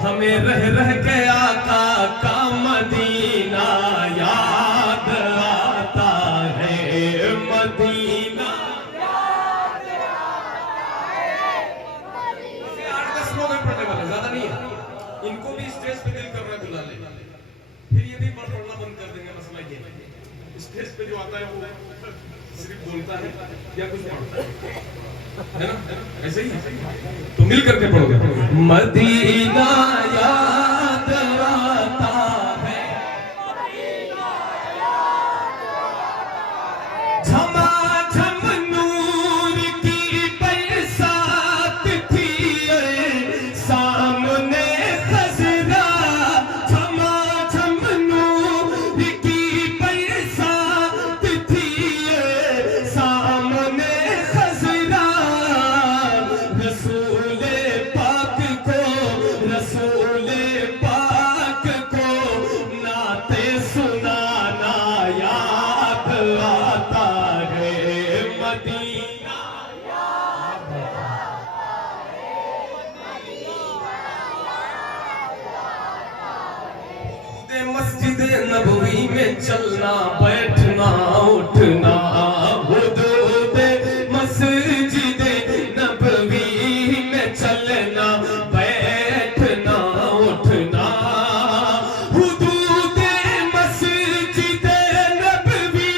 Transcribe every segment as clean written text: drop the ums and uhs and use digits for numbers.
हमें रह रह के आका का मदीना याद आता है, मदीना याद आता है। 8-10 लोग हैं पढ़ने वाले, ज्यादा नहीं है। इनको भी स्टेज पे दिल कर रहा है बुला ले, फिर ये भी पढ़ना बंद कर देंगे। मसला ये स्टेज पे जो आता है वो सिर्फ बोलता है या कुछ पढ़ता है ना, ऐसे ही। तो मिल करके पढ़ोगे। मदीना याद आता है, झमाझम नूर की बरसात थी, सामने खजरा। झमाझम नूर की बरसात थी, सामने खजरा। रसूले पाक को, रसूले पाक को नाते सुनाना याद आता है, मदीना याद आता है, मदीना याद आता है। हुदूदे मस्जिद नबवी में चलना बैठना उठना, हुदूदे मस्जिद नबवी में चलना बैठना उठना। हुदूदे मस्जिद नबवी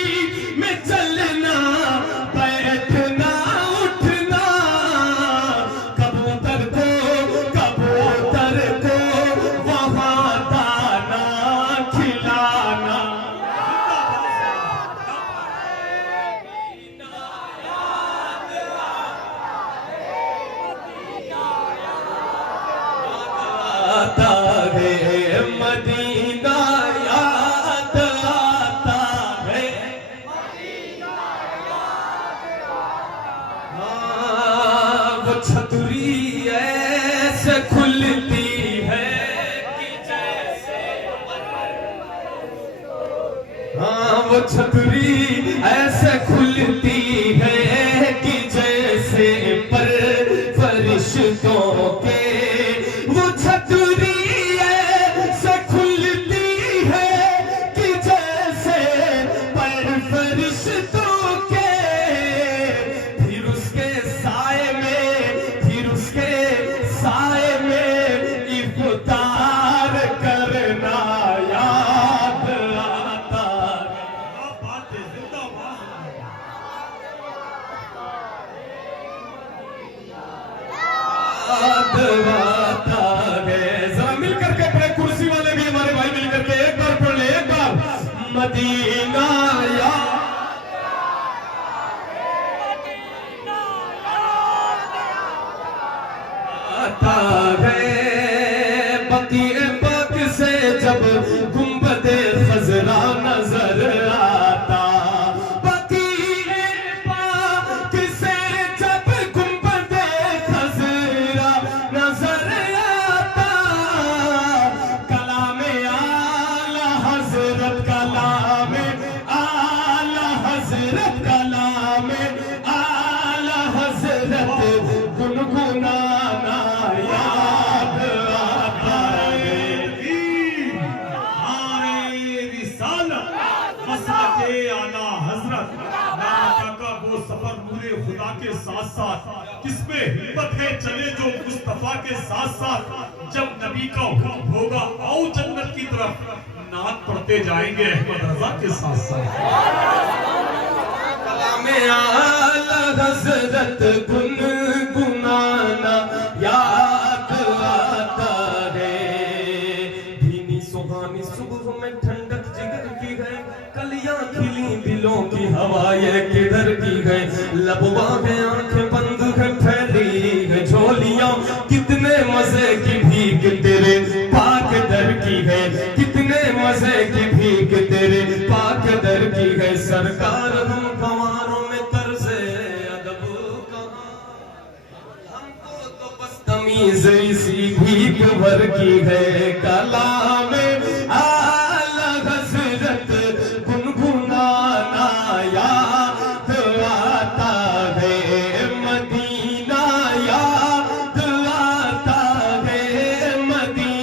में चलना बैठना उठना। कबूतर को वहाँ दाना खिलाना। आता है, मदीना याद आता है। हाँ, वो छतरी ऐसे खुलती है कि जैसे, हाँ वो छतरी ऐसे खुलती है कि जैसे पर फरिश्तों के। वो छतरी ऐसे खुलती है कि जैसे पर फरिश्तों के। फिर उसके साए में, फिर उसके साए में इफ्तार करना याद आता है। याद आता है। जरा मिल करके पढ़े, कुर्सी वाले भी हमारे भाई मिल करके एक बार पढ़ ले, एक बार। मदीना याद आता है। बकीए पाक से जब गुंबदे खजरा नजर आता, बकीए पाक से जब गुंबदे खजरा नजर आता। कलामे आला हजरत, कलामे आला हजरत, कलामे आला हजरत गुनगुनाना याद आता है। आला हजरत नाका का वो सफर नूरे खुदा के साथ साथ, किसमें हिम्मत है चले जो मुस्तफा के साथ साथ। जब नबी का हुक्म होगा आओ जन्नत की तरफ, नात पढ़ते जाएंगे अहमद रजा के साथ साथ। कलामे आला हजरत गुनगुनाना याद आता है। भीनी सुहानी सुबह में ठंडक जिगर की है, कलियां खिली दिलों की हवा ये किधर की है। लबवा है आंखें बंद है फैली है झोलियां, कितने मजे की भीग तेरे पाक दर की है। कितने मजे की भीग तेरे पाक दर की है। सरकार हम गंवारों में तरसे अदब कहाँ, हमको तो बस तमीज इसी भीग भर की है। कलामे आला हजरत गुनगुनाना याद आता है, मदीना याद आता है, मदीना।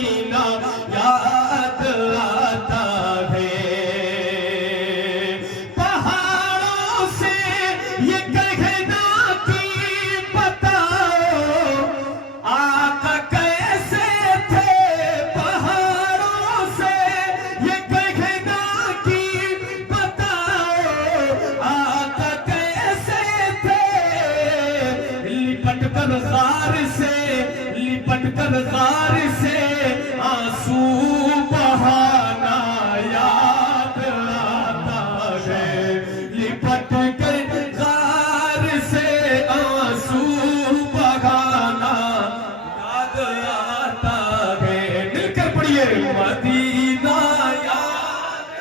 पढ़िए मदीना याद